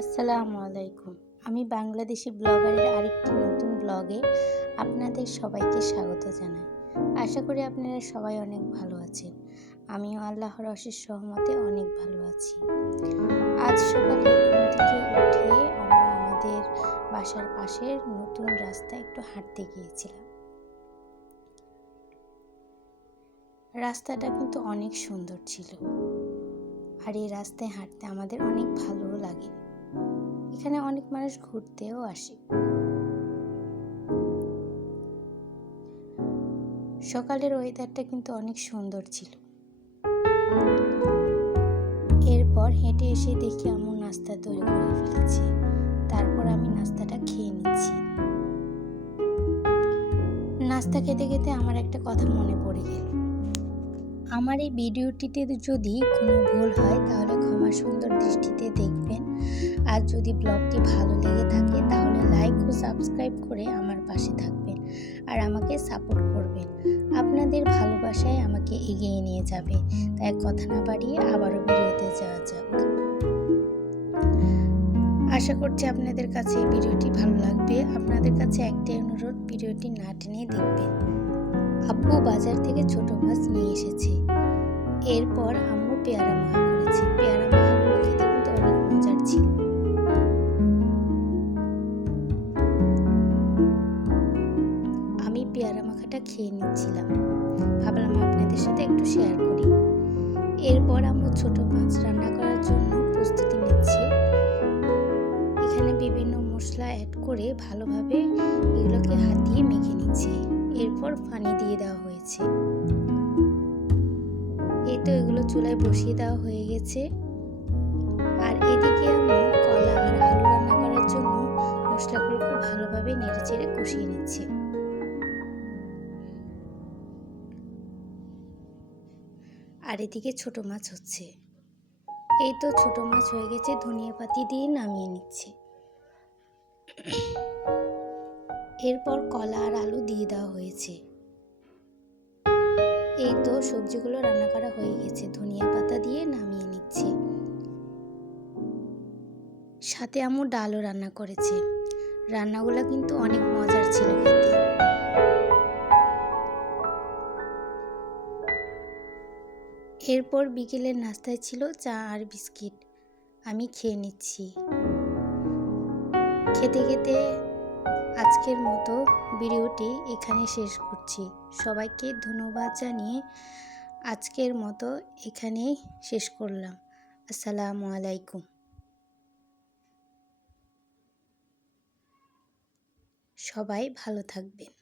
আসসালামু আলাইকুম। আমি বাংলাদেশি ব্লগারের আরেকটি নতুন ব্লগে আপনাদের সবাইকে স্বাগত জানাই। আশা করি আপনারা সবাই অনেক ভালো আছেন। আমিও আল্লাহর অশেষ রহমতে অনেক ভালো আছি। আজ সকালে ঘুম থেকে উঠে আমরা আমাদের বাসার পাশের নতুন রাস্তায় একটু হাঁটতে গিয়েছিলাম। রাস্তাটা কিন্তু অনেক সুন্দর ছিল, আর এই রাস্তায় হাঁটতে আমাদের অনেক ভালোও লাগে। এখানে অনেক মানুষ ঘুরতেও আসে। সকালের ওয়েদারটা কিন্তু অনেক সুন্দর ছিল। এরপর হেঁটে এসে দেখি আম্মু নাস্তা তৈরি করে ফেলেছে। তারপর আমি নাস্তাটা খেয়ে নিচ্ছি। নাস্তা খেতে খেতে আমার একটা কথা মনে পড়ে গেল। আমার এই ভিডিওটিতে যদি কোনো ভুল হয় তাহলে ক্ষমা সুন্দর দৃষ্টিতে দেখবেন। আর যদি ব্লগটি ভালো লেগে থাকে তাহলে লাইক ও সাবস্ক্রাইব করে আমার পাশে থাকবেন আর আমাকে সাপোর্ট করবেন। আপনাদের ভালোবাসায় আমাকে এগিয়ে নিয়ে যাবে। তাই কথা না বাড়িয়ে আবারও ভিডিওতে যাওয়া যাক। আশা করছি আপনাদের কাছে এই ভিডিওটি ভালো লাগবে। আপনাদের কাছে একটাই অনুরোধ, ভিডিওটি না টেনে দেখবেন। আব্বু বাজার থেকে ছোট মাছ নিয়ে এসেছে। এরপর আম্মু পেয়ারা মাখা করেছে। পেয়ারা মাখাগুলো খেতে কিন্তু অনেক মজার ছিল। আমি পেয়ারা মাখাটা খেয়ে নিচ্ছিলাম, ভাবলাম আপনাদের সাথে একটু শেয়ার করি। এরপর আম্মু ছোট মাছ রান্না করার জন্য প্রস্তুতি নিচ্ছে। এখানে বিভিন্ন মশলা অ্যাড করে ভালোভাবে এগুলোকে হাত দিয়ে মেখে নিচ্ছে। এরপর পানি দিয়ে দেওয়া হয়েছে। এই তো এগুলো চুলায় বসিয়ে দেওয়া হয়ে গেছে। আর এদিকে আম্মু কলা আর আলু রান্না করার জন্য মশলাগুলোকে ভালোভাবে নেড়েচেড়ে কষিয়ে নিচ্ছে। আর এদিকে ছোট মাছ হচ্ছে। এই তো ছোট মাছ হয়ে গেছে, ধনিয়া পাতি দিয়ে নামিয়ে নিচ্ছে। এরপর কলা আর আলু দিয়ে দেওয়া হয়েছে। এই তো সবজিগুলো রান্না করা হয়ে গেছে, ধনিয়া পাতা দিয়ে নামিয়ে নিচ্ছে। সাথে আম্মু ডালও রান্না করেছে। রান্নাগুলো কিন্তু অনেক মজার ছিল খেতে। এরপর বিকেলের নাস্তায় ছিল চা আর বিস্কিট। আমি খেয়ে নিচ্ছি। খেতে খেতে আজকের মতো ভিডিওটি এখানে শেষ করছি। সবাইকে ধন্যবাদ জানিয়ে আজকের মতো এখানেই শেষ করলাম। আসসালামু আলাইকুম। সবাই ভালো থাকবেন।